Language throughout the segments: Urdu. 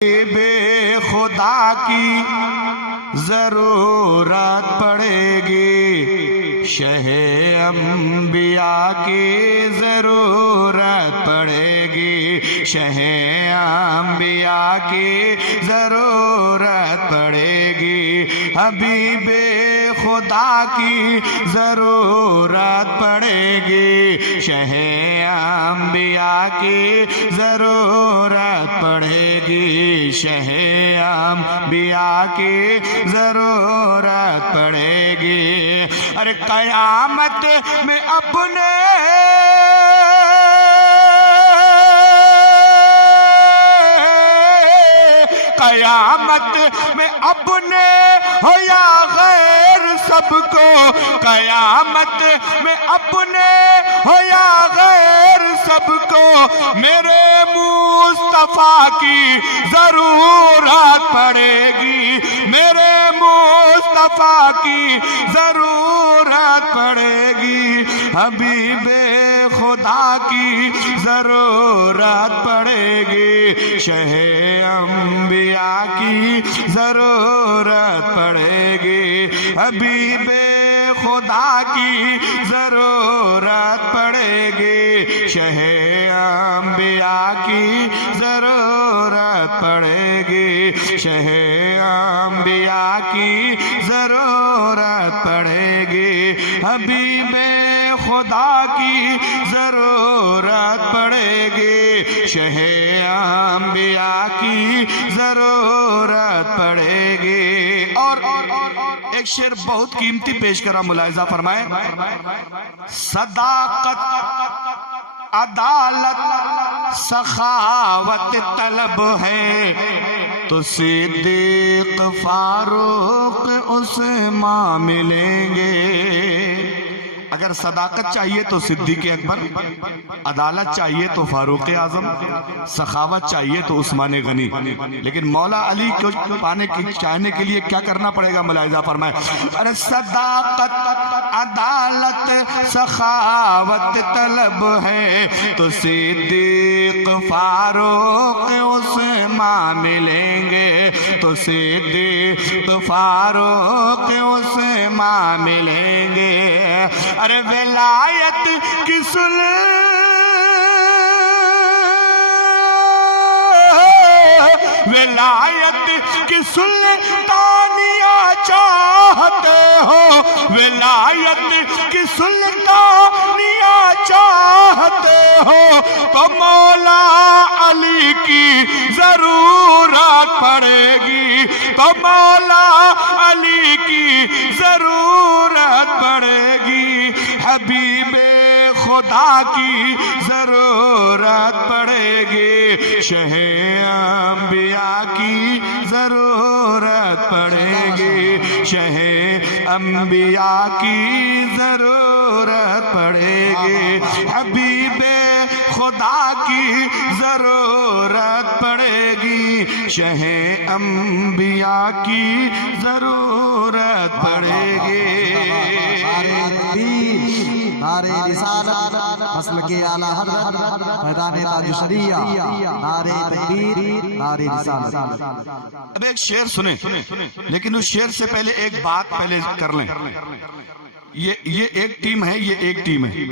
بے خدا کی ضرورت پڑے گی، شہ انبیاء کی ضرورت پڑے گی، شہ انبیاء کی ضرورت پڑے گی، حبیب خدا کی ضرورت پڑے گی، شہ انبیاء کی ضرورت پڑے گی، شہ انبیاء کی ضرورت پڑے گی۔ ارے قیامت میں اپنے قیامت میں اپنے ہو یا غیر سب کو، قیامت میں اپنے ہو یا غیر سب کو، میرے مصطفیٰ کی ضرورت پڑے گی، میرے مصطفیٰ کی ضرورت پڑے گی، حبیب خدا کی ضرورت پڑے گی، شہ انبیاء کی ضرورت پڑے گی، حبیب خدا کی ضرورت پڑے گی، شہ انبیاء کی ضرورت پڑے گی، شہ انبیاء کی ضرورت پڑے گی، حبیب خدا کی ضرورت پڑے گی، شہ انبیاء کی ضرورت پڑے گی۔ اور ایک شعر بہت قیمتی پیش کرا، ملاحظہ فرمائے، صداقت عدالت سخاوت طلب ہے تو صدیق فاروق عثمان ملیں گے۔ اگر صداقت چاہیے تو صدیق اکبر، عدالت چاہیے تو فاروق اعظم، سخاوت چاہیے تو عثمان غنی، لیکن مولا علی کو چاہنے کے لیے کیا کرنا پڑے گا؟ ملاحظہ فرمائے، ارے صداقت عدالت سخاوت طلب ہے تو صدیق فاروق عثمان ملیں گے، تو صدیق فاروق عثمان ملیں گے۔ ارے ولایت کی ولایت کی سلطانیہ چاہتے ہو، ولایت کی سلطانیہ چاہتے ہو تو مولا علی کی ضرورت پڑے گی، تو مولا علی کی ضرورت پڑے گی، حبیب خدا کی ضرورت پڑے گی، شہ انبیاء کی ضرورت پڑے گی، شہ انبیاء کی ضرورت پڑے گی، حبیب خدا کی ضرورت پڑے گی، شہ انبیاء کی ضرورت پڑے گی۔ نعرہ رسالت مسلک اعلیٰ حضرت میدان تاج شریعہ، نعرہ تکبیر، نعرہ رسالت۔ اب ایک شعر سنیں، لیکن اس شعر سے پہلے ایک بات پہلے کر لیں، یہ ایک ٹیم ہے، یہ ایک ٹیم ہے،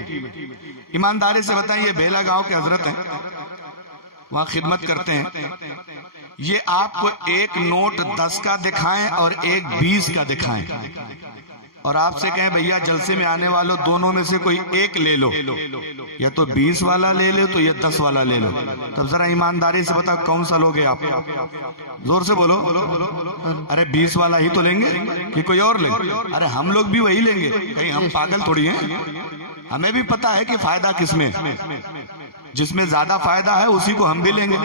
ایمانداری سے بتائیں، یہ بیلا گاؤں کے حضرت ہیں، وہاں خدمت کرتے ہیں، یہ آپ کو ایک نوٹ 10 کا دکھائیں اور ایک 20 کا دکھائیں، اور آپ سے کہیں بھیا جلسے میں آنے والوں دونوں میں سے کوئی ایک لے لو، یا تو 20 والا لے لو تو یا 10 والا لے لو، تب ذرا ایمانداری سے بتا کون سا لوگے آپ؟ زور سے بولو۔ ارے 20 والا ہی تو لیں گے کہ کوئی اور لیں گے؟ ارے ہم لوگ بھی وہی لیں گے، کہیں ہم پاگل تھوڑی ہیں، ہمیں بھی پتا ہے کہ فائدہ کس میں، جس میں زیادہ فائدہ ہے اسی کو ہم بھی لیں گے،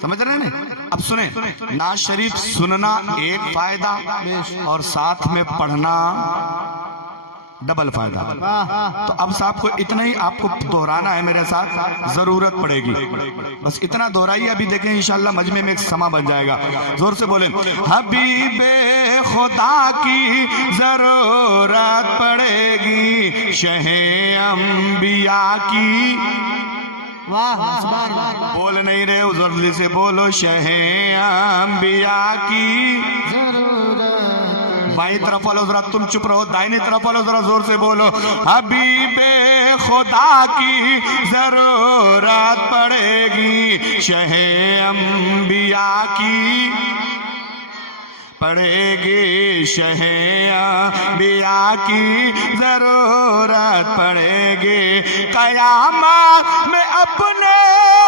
سمجھ رہے ہیں؟ اب سنیں، نعت شریف سننا ایک فائدہ اور ساتھ میں پڑھنا ڈبل فائدہ۔ تو اب صاحب کو اتنا ہی آپ کو دہرانا ہے، میرے ساتھ ضرورت پڑے گی، بس اتنا دہرائیے، ابھی دیکھیں انشاءاللہ مجمع میں ایک سما بن جائے گا۔ زور سے بولیں، حبیب خدا کی ضرورت پڑے گی، شہ انبیاء کی واہ سبحان اللہ بول نہیں رہے ہو، جلدی سے بولو شہ انبیاء کی بائیں طرف والو ذرا تم چپ رہو، دائنی طرف والو ذرا زور سے بولو حبیب خدا کی ضرورت پڑے گی، شہ انبیاء کی پڑے گی، شہ انبیاء کی ضرورت پڑے گی، قیامت میں اپنے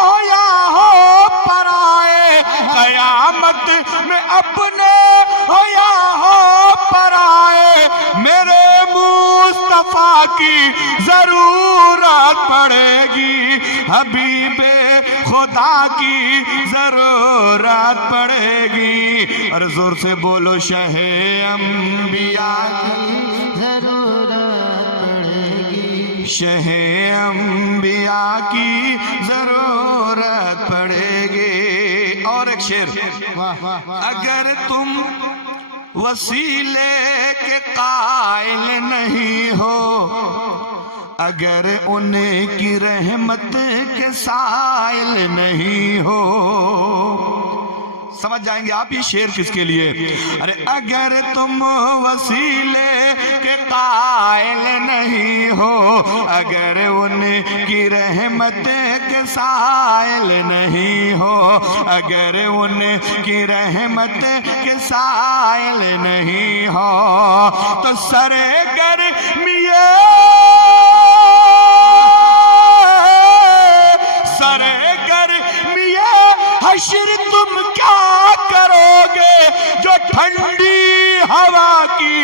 ہو یا ہو پرائے، قیامت میں اپنے ہو یا ہو پرائے، میرے مصطفیٰ کی ضرورت پڑے گی، حبیب خدا کی ضرورت پڑے گی، اور زور سے بولو شہ انبیاء کی ضرورت پڑے گی، شہ انبیاء کی ضرورت پڑے گی۔ اور ایک شعر، اگر تم وسیلے کے قائل نہیں ہو، اگر ان کی رحمت کے سائل نہیں ہو، سمجھ جائیں گے آپ یہ شعر کس کے لیے؟ ارے اگر تم وسیلے کے قائل نہیں ہو، اگر ان کی رحمت کے سائل نہیں ہو، اگر ان کی رحمت کے سائل نہیں ہو، تو سرے گرمیے حشر تم کیا کرو گے، جو ٹھنڈی ہوا کی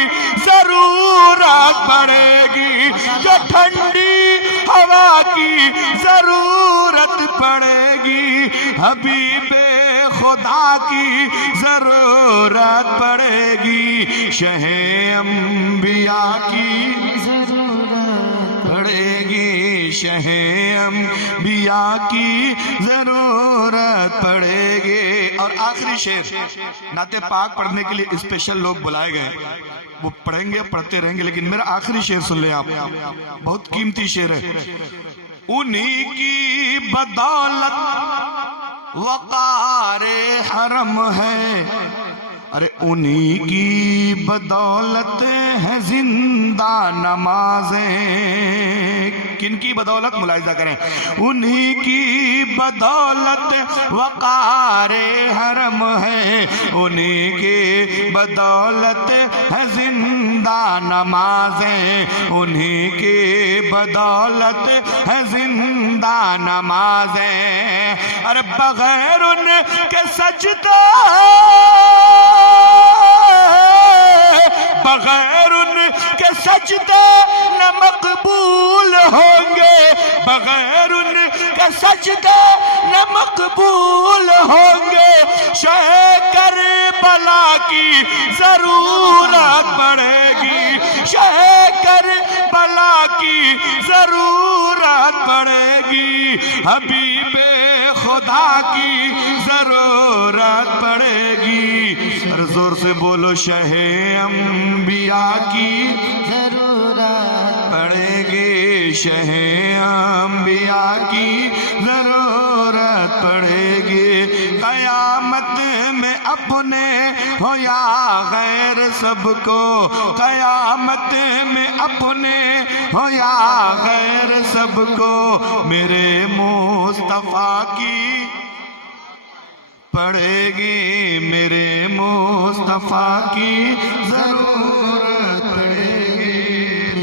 ضرورت پڑے گی، جو ٹھنڈی ہوا کی ضرورت پڑے گی، حبیب خدا کی ضرورت پڑے گی، شہ انبیاء کی ضرورت پڑے گی، شہ انبیاء کی ضرورت پڑے گی۔ اور آخری شعر، نعت پاک پڑھنے کے لیے اسپیشل لوگ بلائے گئے، وہ پڑھیں گے پڑھتے رہیں گے، لیکن میرا آخری شعر سن لیں آپ، بہت قیمتی شعر ہے۔ انہی کی بدولت وقار حرم ہے، ارے انہی کی بدولت ہے زندہ نمازیں، کن کی بدولت؟ ملاحظہ کریں، انہی کی بدولت وقار حرم ہے، انہی کی بدولت ہے زندہ نمازیں، انہی کی بدولت ہے زندہ نمازیں، ارے بغیر ان کے سجدہ، بغیر ان کے سجدے نہ مقبول ہوں گے، بغیر ان کے سجدے نہ مقبول ہوں گے، شہ کربلا کی ضرورت پڑے گی، شہ کربلا کی ضرورت پڑے گی، حبیب خدا کی ضرورت پڑے گی، اور زور سے بولو شہ انبیاء کی ضرورت پڑے گی، شہ انبیاء کی ضرورت پڑے گی، قیامت میں اپنے ہو یا غیر سب کو، قیامت میں اپنے ہو یا غیر سب کو، میرے مصطفیٰ کی پڑے گی، میرے مصطفیٰ کی ضرورت